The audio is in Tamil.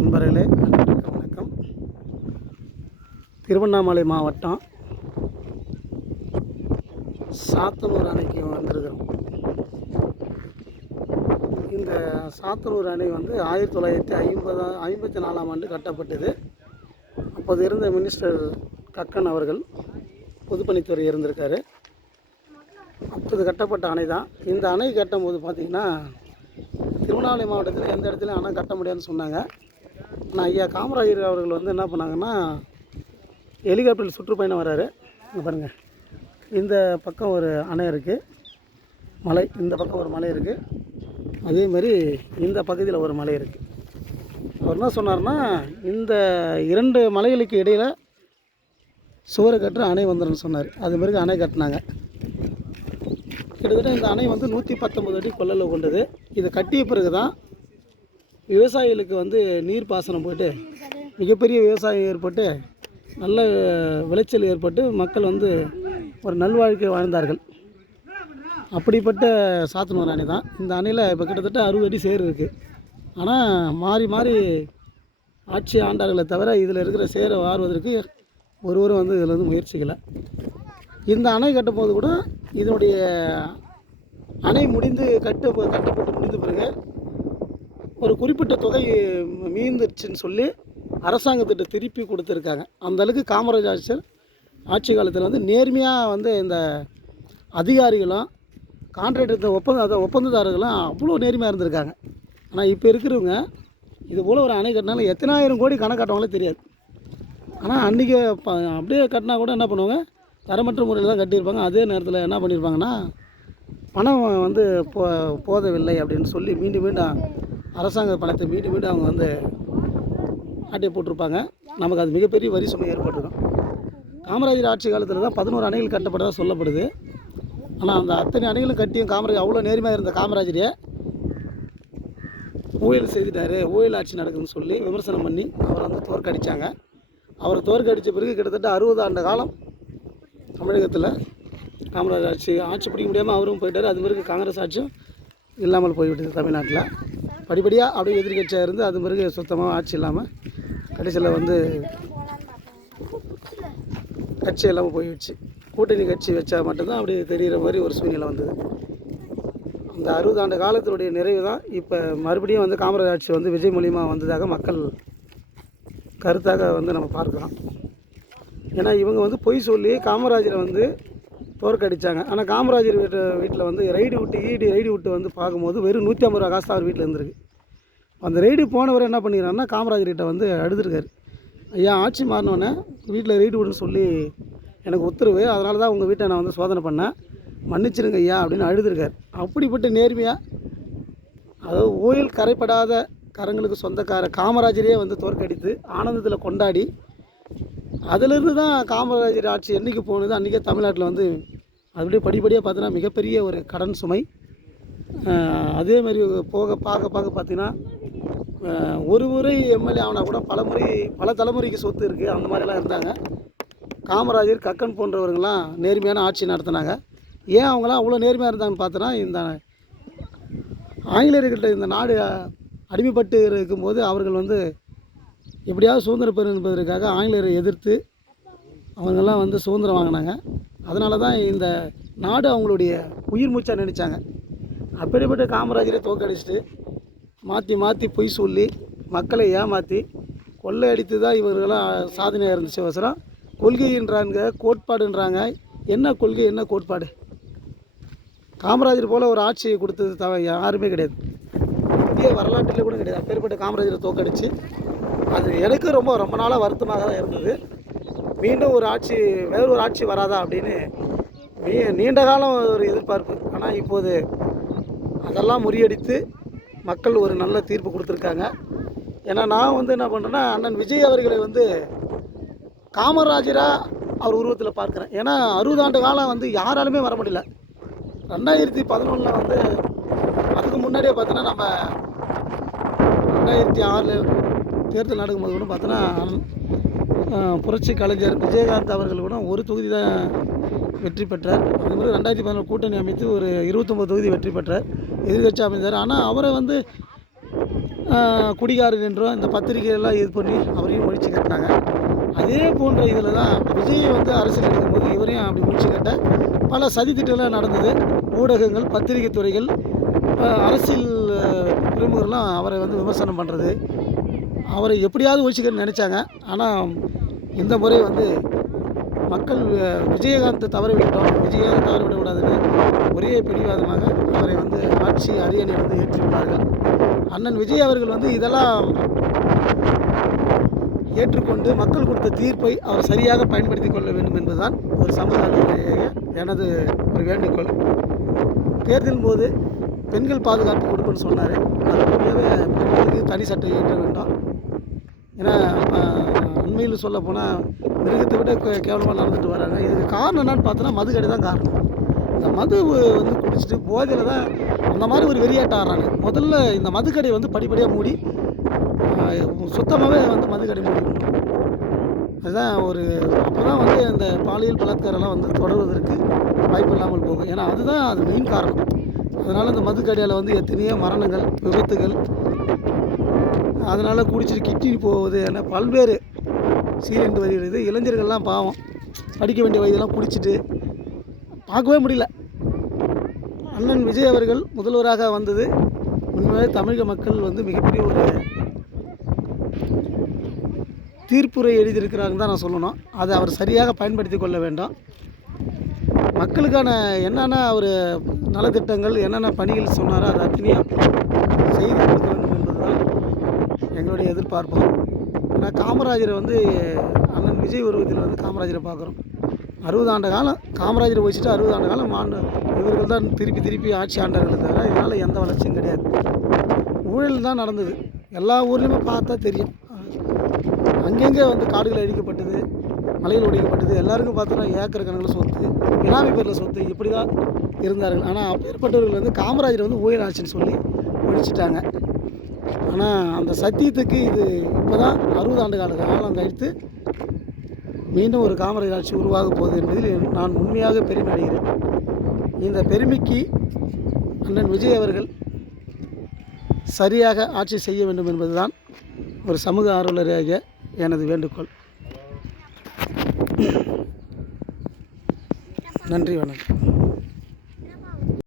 நண்பர்களே, அனைவருக்கும் வணக்கம். திருவண்ணாமலை மாவட்டம் சாத்தனூர் அணைக்கு வந்திருக்கிறோம். இந்த சாத்தனூர் அணை வந்து 1954ஆம் ஆண்டு கட்டப்பட்டது. அப்போது இருந்த மினிஸ்டர் கக்கன் அவர்கள் பொதுப்பணித்துறை இருந்திருக்காரு. அப்போது கட்டப்பட்ட அணை தான். இந்த அணை கட்டும் போது பார்த்திங்கன்னா, திருவண்ணாமலை மாவட்டத்தில் எந்த இடத்துலையும் அணை கட்ட முடியாதுன்னு சொன்னாங்க. ஆனால் ஐயா காமராஜர் அவர்கள் வந்து என்ன பண்ணாங்கன்னா, ஹெலிகாப்டரில் சுற்றுப்பயணம் வராரு. பாருங்கள், இந்த பக்கம் ஒரு அணை இருக்குது, மலை, இந்த பக்கம் ஒரு மலை இருக்குது, அதேமாதிரி இந்த பகுதியில் ஒரு மலை இருக்குது. அவர் என்ன சொன்னார்னா, இந்த 2 மலைகளுக்கு இடையில் சுவரை கட்டுற அணை வந்துடும் சொன்னார். அதுமாரி அணை கட்டினாங்க. கிட்டத்தட்ட இந்த அணை வந்து 119 அடி கொள்ளளவு கொண்டது. இதை கட்டிய பிறகு தான் விவசாயிகளுக்கு வந்து நீர் பாசனம் போட்டு மிகப்பெரிய விவசாயம் ஏற்பட்டு நல்ல விளைச்சல் ஏற்பட்டு மக்கள் வந்து ஒரு நல்வாழ்க்கை வாழ்ந்தார்கள். அப்படிப்பட்ட சாத்தனூர் அணை தான். இந்த அணையில் இப்போ கிட்டத்தட்ட 60 அடி சேர் இருக்குது. ஆனால் மாறி மாறி ஆட்சி ஆண்டார்களை தவிர இதில் இருக்கிற சேரை வாருவதற்கு ஒருவரும் வந்து இதில் வந்து முயற்சிக்கலை. இந்த அணை கட்டும்போது கூட இதனுடைய அணை கட்டப்பட்டு முடிந்த பிறகு ஒரு குறிப்பிட்ட தொகை மீந்துருச்சுன்னு சொல்லி அரசாங்கத்திட்ட திருப்பி கொடுத்துருக்காங்க. அந்தளவுக்கு காமராஜர் ஆட்சி காலத்தில் வந்து நேர்மையாக வந்து இந்த அதிகாரிகளும் கான்ட்ராக்டர் ஒப்பந்ததாரர்களும் அவ்வளோ நேர்மையாக இருந்திருக்காங்க. ஆனால் இப்போ இருக்கிறவங்க இது போல் ஒரு அணை கட்டினாலும் எத்தனாயிரம் கோடி கணக்காட்டவங்களே தெரியாது. ஆனால் அன்றைக்கி அப்படியே கட்டினா கூட என்ன பண்ணுவாங்க, தரமற்ற முறையில் தான் கட்டியிருப்பாங்க. அதே நேரத்தில் என்ன பண்ணியிருப்பாங்கன்னா, பணம் வந்து போதவில்லை அப்படின்னு சொல்லி மீண்டும் அரசாங்க பணத்தை மீண்டும் அவங்க வந்து ஆட்டையை போட்டிருப்பாங்க. நமக்கு அது மிகப்பெரிய வரி சுமை ஏற்பட்டிருக்கும். காமராஜர் ஆட்சி காலத்தில் தான் 11 அணைகள் கட்டப்பட்டதாக சொல்லப்படுது. ஆனால் அந்த அத்தனை அணைகளும் கட்டியும் காமராஜர் அவ்வளோ நேர்மையாக இருந்த காமராஜரையே ஊழல் செய்துட்டார், ஊழல் ஆட்சி நடக்குதுன்னு சொல்லி விமர்சனம் பண்ணி அவரை வந்து தோற்கடித்தாங்க. அவரை தோற்கடித்த பிறகு கிட்டத்தட்ட 60 ஆண்டு காலம் தமிழகத்தில் காமராஜர் ஆட்சி பிடிக்க முடியாமல் அவரும் போயிட்டார். அது பிறகு காங்கிரஸ் ஆட்சியும் இல்லாமல் போய்விட்டது தமிழ்நாட்டில். படிப்படியாக அப்படியே எதிர்கட்சியாக இருந்து அது பிறகு சுத்தமாக ஆட்சி இல்லாமல் கடைசியில் வந்து கட்சி இல்லாமல் போயிடுச்சு. கூட்டணி கட்சி வச்சா மட்டும்தான் அப்படி தெரிகிற மாதிரி ஒரு சூழ்நிலை வந்தது. அந்த 60 ஆண்டு காலத்தினுடைய நிறைவு தான் இப்போ மறுபடியும் வந்து காமராஜர் ஆட்சி வந்து விஜய் மூலியமாக வந்ததாக மக்கள் கருத்தாக வந்து நம்ம பார்க்குறோம். ஏன்னா இவங்க வந்து பொய் சொல்லி காமராஜரை வந்து தோற்கடித்தாங்க. ஆனால் காமராஜர் வீட்டில் வந்து ரைடு விட்டு வந்து பார்க்கும்போது வெறும் 150 ரூபா காசு தான் அவர் வீட்டில் இருந்திருக்கு. அந்த ரைடு போனவரை என்ன பண்ணிக்கிறாருன்னா, காமராஜர்கிட்ட வந்து அழுதுருக்காரு. ஐயா, ஆட்சி மாறினோன்னே வீட்டில் ரைடு விடுன்னு சொல்லி எனக்கு உத்தரவு, அதனால தான் உங்கள் வீட்டை நான் வந்து சோதனை பண்ணேன், மன்னிச்சிருங்க ஐயா அப்படின்னு அழுதுருக்கார். அப்படிப்பட்ட நேர்மையாக, அதாவது ஊழல் கரைப்படாத கரங்களுக்கு சொந்தக்கார காமராஜரே வந்து தோற்கடித்து ஆனந்தத்தில் கொண்டாடி, அதிலிருந்து தான் காமராஜர் ஆட்சி என்றைக்கு போனது அன்றைக்கே தமிழ்நாட்டில் வந்து அப்படியே படிப்படியாக பார்த்தீங்கன்னா மிகப்பெரிய ஒரு கடன் சுமை. அதேமாதிரி பார்க்க பார்த்திங்கன்னா ஒரு முறை எம்எல்ஏ ஆனால் கூட பல தலைமுறைக்கு சொத்து இருக்குது, அந்த மாதிரிலாம் இருந்தாங்க. காமராஜர் கக்கன் போன்றவர்கள்லாம் நேர்மையான ஆட்சி நடத்தினாங்க. ஏன் அவங்களாம் அவ்வளோ நேர்மையாக இருந்தாங்கன்னு பார்த்தோன்னா, இந்த ஆங்கிலேயர்கிட்ட இந்த நாடு அடிமைப்பட்டு இருக்கும்போது அவர்கள் வந்து எப்படியாவது சுதந்திரம் பெறும் என்பதற்காக ஆங்கிலேயரை எதிர்த்து அவங்கெல்லாம் வந்து சுதந்திரம் வாங்கினாங்க. அதனால தான் இந்த நாடு அவங்களுடைய உயிர் மூச்சாக நினச்சாங்க. அப்படிப்பட்ட காமராஜரை தோற்கடிச்சிட்டு மாற்றி பொய் சொல்லி மக்களை ஏமாற்றி கொள்ளை அடித்து தான் இவர்களெல்லாம் சாதனையாக இருந்துச்சு. அவசரம் கொள்கைன்றாங்க, கோட்பாடுன்றாங்க. என்ன கொள்கை, என்ன கோட்பாடு? காமராஜர் போல் ஒரு ஆட்சியை கொடுத்தது யாருமே கிடையாது, இந்திய வரலாற்றில் கூட கிடையாது. அப்பேற்பட்ட காமராஜரை தோற்கடிச்சு அது எனக்கு ரொம்ப நாளாக வருத்தமாக தான் இருந்தது. மீண்டும் வேறு ஒரு ஆட்சி வராதா அப்படின்னு நீண்ட காலம் ஒரு எதிர்பார்ப்பு. ஆனால் இப்போது அதெல்லாம் முறியடித்து மக்கள் ஒரு நல்ல தீர்ப்பு கொடுத்துருக்காங்க. ஏன்னா நான் வந்து என்ன பண்ணுறேன்னா, அண்ணன் விஜய் அவர்களை வந்து காமராஜராக அவர் உருவத்தில் பார்க்குறேன். ஏன்னா 60 ஆண்டு காலம் வந்து யாராலுமே வர முடியல. 2011 வந்து அதுக்கு முன்னாடியே பார்த்தோன்னா, நம்ம 2006 தேர்தல் நடக்கும்போது கூட பார்த்தோன்னா புரட்சி கலைஞர் விஜயகாந்த் அவர்கள் கூட ஒரு தொகுதி தான் வெற்றி பெற்றார். அதுமாதிரி 2011 கூட்டணி அமைத்து ஒரு 29 தொகுதி வெற்றி பெற்றார், எதிர்கட்சி அமைந்தார். ஆனால் அவரை வந்து குடிகாரன் என்றும் இந்த பத்திரிகையெல்லாம் இது பண்ணி அவரையும் ஒழிச்சு கட்டினாங்க. அதே போன்ற இதில் தான் விஜய் வந்து அரசியல் எடுக்கும்போது இவரையும் அப்படி ஒழிச்சு கட்ட பல சதித்திட்டம்லாம் நடந்தது. ஊடகங்கள், பத்திரிகை துறைகள், அரசியல் பிரமுகர்லாம் அவரை வந்து விமர்சனம் பண்ணுறது, அவரை எப்படியாவது ஒழிச்சிக்கன்னு நினச்சாங்க. ஆனால் இந்த முறை வந்து மக்கள் விஜயகாந்தை தவற விட்டோம், விஜயகாந்த் தவற விடக்கூடாதுன்னு ஒரே பிடிவாதமாக அவரை வந்து ஆட்சி அரியணை வந்து ஏற்றிவிட்டார்கள். அண்ணன் விஜய் அவர்கள் வந்து இதெல்லாம் ஏற்றுக்கொண்டு மக்கள் கொடுத்த தீர்ப்பை அவர் சரியாக பயன்படுத்தி கொள்ள வேண்டும் என்பதுதான் ஒரு சமுதாய எனது ஒரு வேண்டுகோள். தேர்தலின் போது பெண்கள் பாதுகாப்பு கொடுப்பேன்னு சொன்னார். அது உண்மையாகவே பெண்களுக்கு தனி சட்டம் இயற்ற வேண்டும். ஏன்னா உண்மையில் சொல்ல போனால் மிருகத்தை விட கேவலமாக நடந்துட்டு வராங்க. இதுக்கு காரணம் என்னன்னு பார்த்தோன்னா மதுக்கடை தான் காரணம். இந்த மது வந்து குடிச்சிட்டு போதையில் தான் அந்த மாதிரி ஒரு வெறியாட்டம் ஆடுறாங்க. முதல்ல இந்த மதுக்கடை வந்து படிப்படியாக மூடி சுத்தமாகவே வந்து மதுக்கடை மூடிடணும். அதுதான் ஒரு அப்போ தான் வந்து இந்த பாலியல் பலாத்காரம்லாம் வந்து தொடர்வதற்கு வாய்ப்பு இல்லாமல் போகும். ஏன்னா அதுதான் அது மெயின் காரணம். அதனால் இந்த மதுக்கடையில் வந்து எத்தனையோ மரணங்கள், விபத்துகள், அதனால் குடிச்சிட்டு கிட்னி போகுது, ஏன்னா பல்வேறு சீரண்டு வருகிறது. இளைஞர்கள்லாம் பாவம் படிக்க வேண்டிய வயதெல்லாம் குடிச்சிட்டு பார்க்கவே முடியல. அண்ணன் விஜய் அவர்கள் முதல்வராக வந்தது உண்மையாக தமிழக மக்கள் வந்து மிகப்பெரிய ஒரு தீர்ப்புரை எழுதியிருக்கிறாங்கன்னு தான் நான் சொல்லணும். அதை அவர் சரியாக பயன்படுத்தி கொள்ள வேண்டும். மக்களுக்கான என்னென்ன அவர் நலத்திட்டங்கள், என்னென்ன பணிகள் சொன்னாரோ அது அத்தனையும் செய்து கொடுக்க வேண்டும் என்பது தான் எங்களுடைய எதிர்பார்ப்பு. ஏன்னா காமராஜரை வந்து அண்ணன் விஜய் உருவத்தில் வந்து காமராஜரை பார்க்குறோம். 60 ஆண்டு காலம் காமராஜரை வச்சுட்டு 60 ஆண்டு காலம் இவர்கள் தான் திருப்பி ஆட்சி ஆண்டார்களே தவிர இதனால் எந்த வளர்ச்சியும் கிடையாது. ஊழல் தான் நடந்தது. எல்லா ஊர்லேயுமே பார்த்தா தெரியும். அங்கங்கே வந்து காடுகள் அழிக்கப்பட்டது, மலைகள் ஒடிக்கப்பட்டது. எல்லாருக்கும் பார்த்தோன்னா ஏக்கர் கணக்கில் சொத்து, பினாமி பேரில் சொத்து, இப்படி தான் இருந்தார்கள். ஆனால் அப்பேற்பட்டவர்கள் வந்து காமராஜர் வந்து ஊழல் ஆட்சின்னு சொல்லி ஒழிச்சிட்டாங்க. ஆனால் அந்த சத்தியத்துக்கு இது இப்போ தான் 60 ஆண்டு காலம் கழித்து மீண்டும் ஒரு காமராஜர் ஆட்சி உருவாக போகுது என்பதில் நான் உண்மையாக பெருமை அடைகிறேன். இந்த பெருமைக்கு அண்ணன் விஜய் அவர்கள் சரியாக ஆட்சி செய்ய வேண்டும் என்பதுதான் ஒரு சமூக ஆர்வலராக எனது வேண்டுகோள். நன்றி, வணக்கம்.